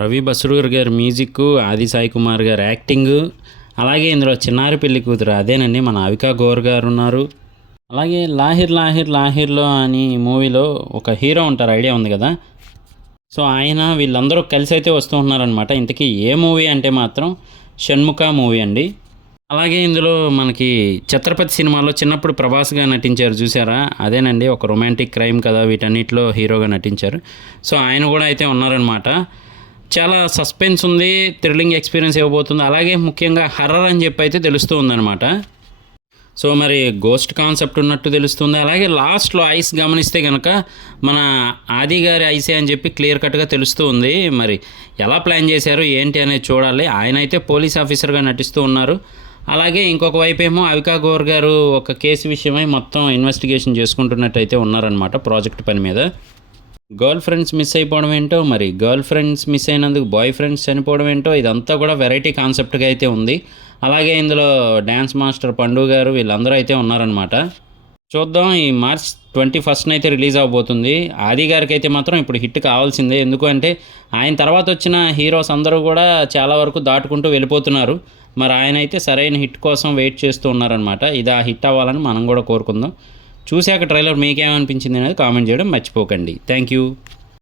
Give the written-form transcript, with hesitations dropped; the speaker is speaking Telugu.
రవి బస్రూర్ గారి మ్యూజిక్, ఆది సాయి కుమార్ గారి యాక్టింగ్, అలాగే ఇందులో చిన్నారి పెళ్లి కూతురు అదేనండి మన అవికా గౌర్ గారు ఉన్నారు. అలాగే లాహిర్ లాహిర్ లాహిర్లో అని మూవీలో ఒక హీరో ఉంటారు, ఐడియా ఉంది కదా. సో ఆయన వీళ్ళందరూ కలిసి అయితే వస్తూ ఉన్నారనమాట. ఇంతకీ ఏ మూవీ అంటే మాత్రం షణ్ముఖ మూవీ అండి. అలాగే ఇందులో మనకి ఛత్రపతి సినిమాలో చిన్నప్పుడు ప్రభాస్గా నటించారు చూసారా, అదేనండి ఒక రొమాంటిక్ క్రైమ్ కదా, వీటన్నిటిలో హీరోగా నటించారు. సో ఆయన కూడా అయితే ఉన్నారనమాట. చాలా సస్పెన్స్ ఉంది, థ్రిల్లింగ్ ఎక్స్పీరియన్స్ ఇవ్వబోతుంది. అలాగే ముఖ్యంగా హర్రర్ అని చెప్పి అయితే తెలుస్తూ ఉందన్నమాట. సో మరి గోస్ట్ కాన్సెప్ట్ ఉన్నట్టు తెలుస్తుంది. అలాగే లాస్ట్లో ఐస్ గమనిస్తే కనుక మన ఆది గారి ఐసే అని చెప్పి క్లియర్ కట్గా తెలుస్తూ ఉంది. మరి ఎలా ప్లాన్ చేశారు ఏంటి అనేది చూడాలి. ఆయన అయితే పోలీస్ ఆఫీసర్గా నటిస్తూ ఉన్నారు. అలాగే ఇంకొక వైపు ఏమో అవికా గౌర్ గారు ఒక కేసు విషయమై మొత్తం ఇన్వెస్టిగేషన్ చేసుకుంటున్నట్టు అయితే ఉన్నారనమాట ప్రాజెక్ట్ పని మీద. గర్ల్ ఫ్రెండ్స్ మిస్ అయిపోవడం ఏంటో, మరి గర్ల్ ఫ్రెండ్స్ మిస్ అయినందుకు బాయ్ ఫ్రెండ్స్ చనిపోవడం ఏంటో, ఇదంతా కూడా వెరైటీ కాన్సెప్ట్గా అయితే ఉంది. అలాగే ఇందులో డ్యాన్స్ మాస్టర్ పండు గారు వీళ్ళందరూ అయితే ఉన్నారనమాట. చూద్దాం, ఈ మార్చ్ 21న అయితే రిలీజ్ అవబోతుంది. ఆది గారికి అయితే మాత్రం ఇప్పుడు హిట్ కావాల్సిందే. ఎందుకంటే ఆయన తర్వాత వచ్చిన హీరోస్ అందరూ కూడా చాలా వరకు దాటుకుంటూ వెళ్ళిపోతున్నారు. మరి ఆయన అయితే సరైన హిట్ కోసం వెయిట్ చేస్తూ ఉన్నారనమాట. ఇది ఆ హిట్ అవ్వాలని మనం కూడా కోరుకుందాం. చూశాక ట్రైలర్ మీకేమనిపించింది అనేది కామెంట్ చేయడం మర్చిపోకండి. Thank you.